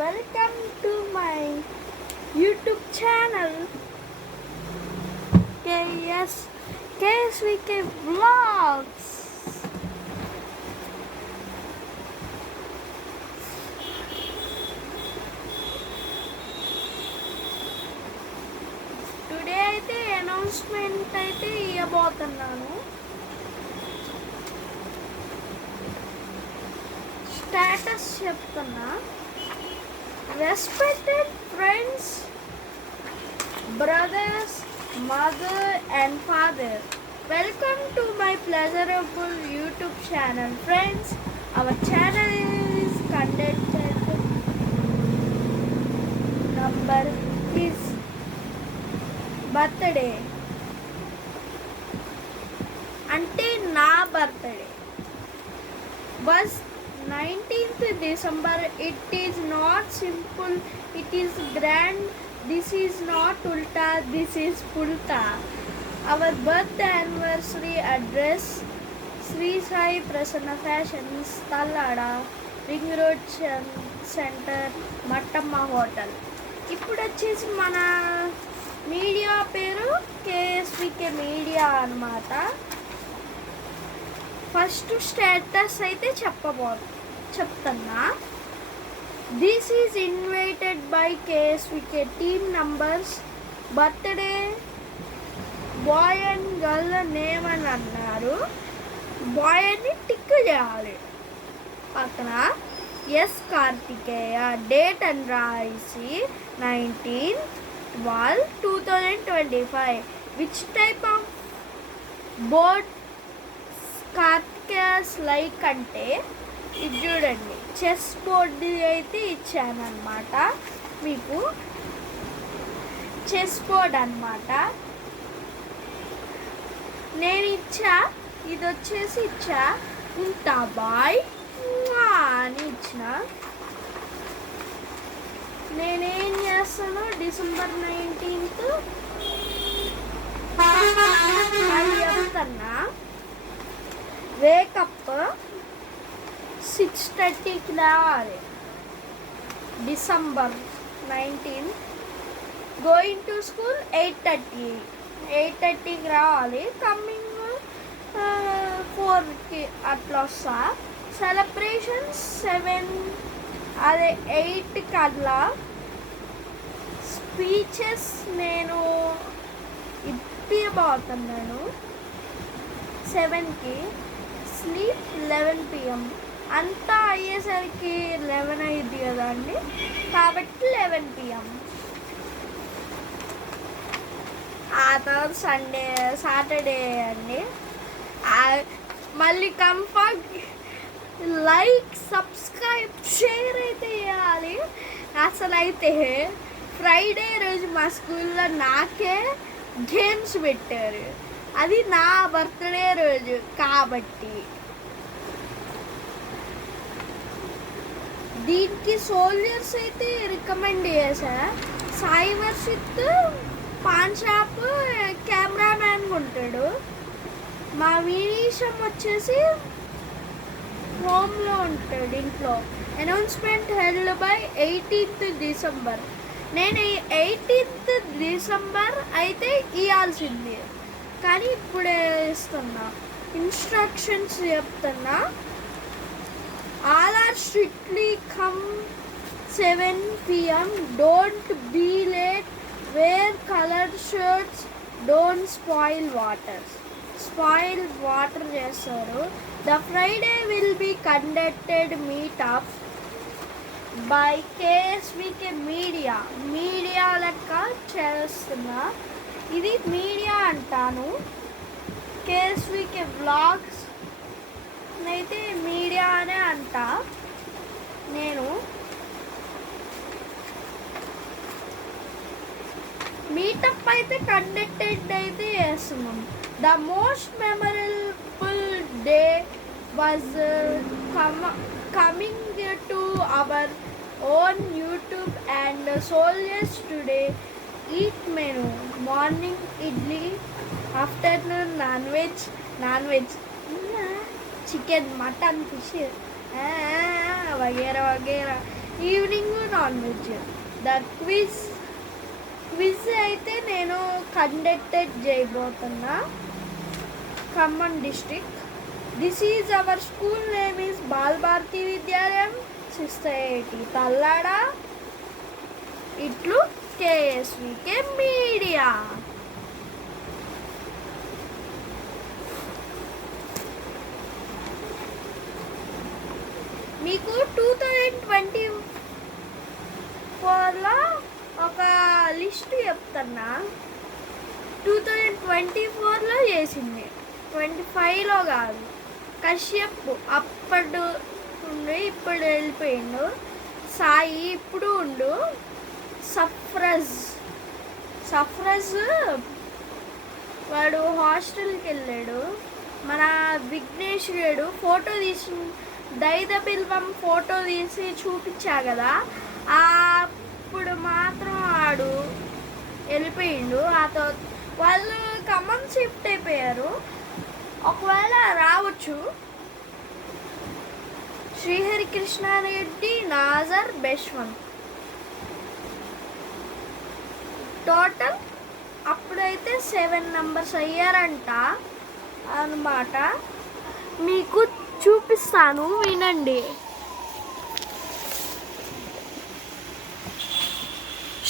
welcome to my YouTube channel KSVK Vlogs. Today అయితే announcement అయితే ఇవ్వబోతున్నాను. స్టేటస్ చెప్తున్నా. Respected friends, brothers, mother and father, welcome to my pleasurable YouTube channel. Friends, our channel is conducted number is birthday అంటే నా birthday was 19th December. It is not simple, it is grand. This is not ulta, this is pulta. Our birth anniversary address Sri Sai Prasanna Fashions, Tallada, Ring Road Center, Mattamma Hotel. ఇప్పుడు వచ్చేసి మన media పేరు KSVK media అన్నమాట. First status అయితే చెప్తున్నా. This is invited by KSVK team numbers. Birthday boy and girl name అని అన్నారు. Bye అని టిక్ చేయాలి. పక్కన ఎస్ కార్తికేయ, డేట్ అని రాసి 19/12/2025. Which type of board Karthikeyan like అంటే ఇది చూడండి, చెస్ బోర్డు అయితే ఇచ్చాను అనమాట. మీకు చెస్ బోర్డ్ అనమాట నేను ఇచ్చా. ఇది వచ్చేసి ఇచ్చా ఉంటా బాయ్ అని ఇచ్చిన. నేనేం చేస్తాను, December 19th అని చెప్తున్నా. వేకప్ 6:30కి రావాలి. December 19th. Going to school 8:30కి రావాలి. కమ్మింగ్ 4కి అట్లా వస్తా. సెలబ్రేషన్స్ 7 అదే 8కి అట్లా. స్పీచెస్ నేను ఇప్పిపోతున్నాను 7కి. Sleep 11 PM. అంతా అయ్యేసరికి 11 అయ్యింది కదా అండి, కాబట్టి 11 PM. ఆ తర్వాత సాటర్డే అండి. మళ్ళీ కంఫర్ట్ లైక్ సబ్స్క్రైబ్ షేర్ అయితే చేయాలి. అసలు అయితే ఫ్రైడే రోజు మా స్కూల్లో నాకే గేమ్స్ పెట్టారు. అది నా బర్త్డే రోజు కాబట్టి. దీనికి సోల్జర్స్ అయితే రికమెండ్ చేశా. Sai Varshith pan shop cameraman ఉంటాడు. మా వినీషం వచ్చేసి హోమ్లో ఉంటాడు, ఇంట్లో. Announcement held by 18th December. నేను 18th December అయితే ఇవ్వాల్సింది, కానీ ఇప్పుడే ఇస్తున్నా. ఇన్స్ట్రక్షన్స్ చెప్తున్నా. All are strictly come 7 PM. Don't be late. Wear coloured shirts. Don't spoil water చేస్తారు. The Friday will be conducted meetup by KSVK media లెక్క చేస్తున్నా. ఇది మీడియా అంటాను. KSVK వ్లాగ్స్ అయితే మీడియా అనే అంటా నేను. మీటప్ అయితే కండక్టెడ్ అయితే చేస్తున్నాం. The most memorable day was coming to our own YouTube and soldiers today. Eat menu. Morning idli, afternoon non veg, chicken, mutton, fish వగేరా వగేరా. Evening non veg. The quiz అయితే నేను కండక్టెడ్ చేయబోతున్నా. Khammam district. This is our school name is Balabharathi Vidyalayam, sister Tallada, ఇట్లు కేఎస్వికే media. మీకు 2024లో ఒక list చెప్తున్నా. 2024లో చేసింది, 25లో కాదు. కశ్యప్ అప్పుడు ఉండు, ఇప్పుడు వెళ్ళిపోయిండు. సాయి ఇప్పుడు ఉండు. సఫ్రజ్ వాడు హాస్టల్కి వెళ్ళాడు. మన విఘ్నేష్ గారు ఫోటో తీసి దైదబిల్వం ఫోటో తీసి చూపించా కదా, అప్పుడు మాత్రం వాడు వెళ్ళిపోయిండు. వాళ్ళు ఖమ్మం షిఫ్ట్ అయిపోయారు. ఒకవేళ రావచ్చు. శ్రీహరి కృష్ణారెడ్డి, నాజర్, బెశ్వన్ టోటల్ అప్పుడైతే 7 మెంబర్స్ అయ్యారంట అన్నమాట. మీకు చూపిస్తాను, వినండి.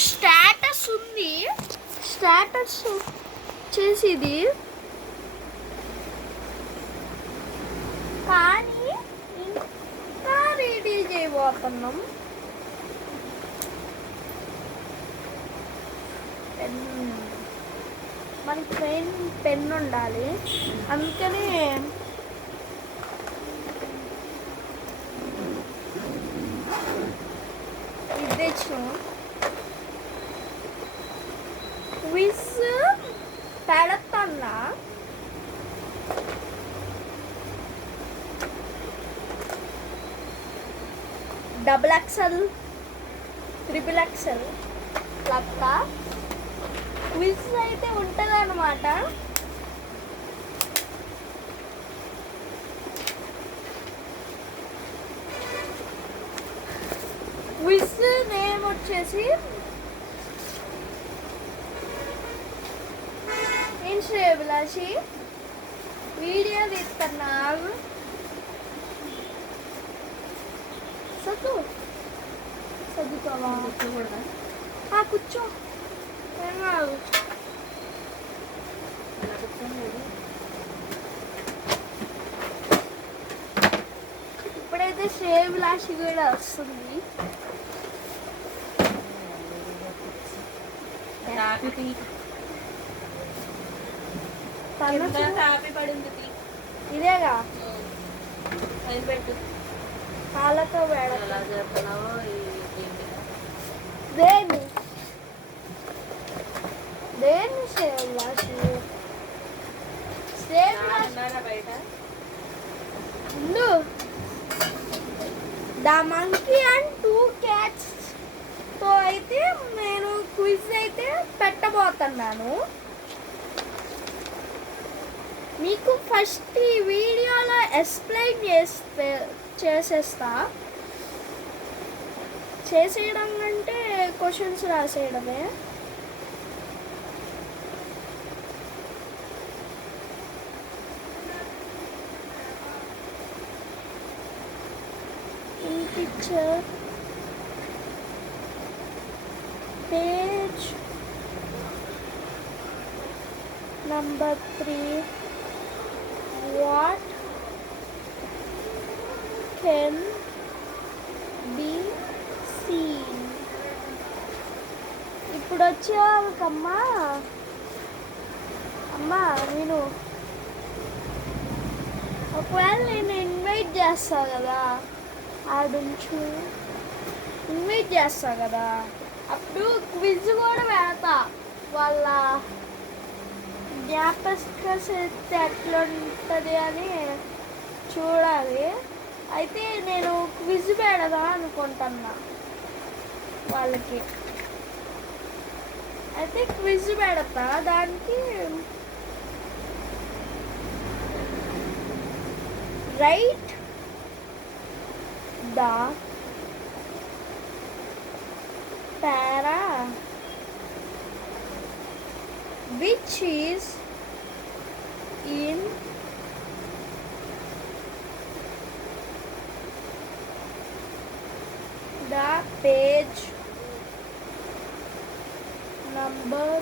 స్టేటస్ ఉంది, స్టేటస్ చేసేది కానీ ఇంకా రెడీ చేయబోతున్నాం. మనకి పెన్ ఉండాలి, అందుకని ఇది తెచ్చాం. క్విజ్ పెడతాన్నా. XXL, XXL లక్క క్విజ్ అయితే ఉంటుంది అన్నమాట. క్విజ్ నేమ్ వచ్చేసి శ్రేయభిలాషి. వీడియో తీస్తున్నాను. చదువుతావా? కూర్చో, ఏం కాదు. ఇప్పుడైతే శ్రేయభిలాషి కూడా వస్తుంది. ఇదేగా కాళ్ళతో దేని ద మంకీ అండ్ 2 cats తో అయితే నేను క్విజ్ అయితే పెట్టబోతున్నాను. మీకు ఫస్ట్ ఈ వీడియోలో ఎక్స్ప్లెయిన్ చేసేయడం అంటే questions రాసేయడమే. In picture page number 3, what can be seen? ఇప్పుడు వచ్చాకమ్మా అమ్మా నేను ఒకవేళ నేను ఇన్వైట్ చేస్తా కదా, ఆడుంచు ఇన్వైట్ చేస్తా కదా, అప్పుడు క్విజ్ కూడా పెడతా. వాళ్ళ జ్ఞాపక శక్తి ఎట్లా ఉంటుంది అని చూడాలి. అయితే నేను క్విజ్ పెడదా అనుకుంటున్నా వాళ్ళకి. అయితే క్విజ్ పెడతా. దానికి right the para, which is in the page number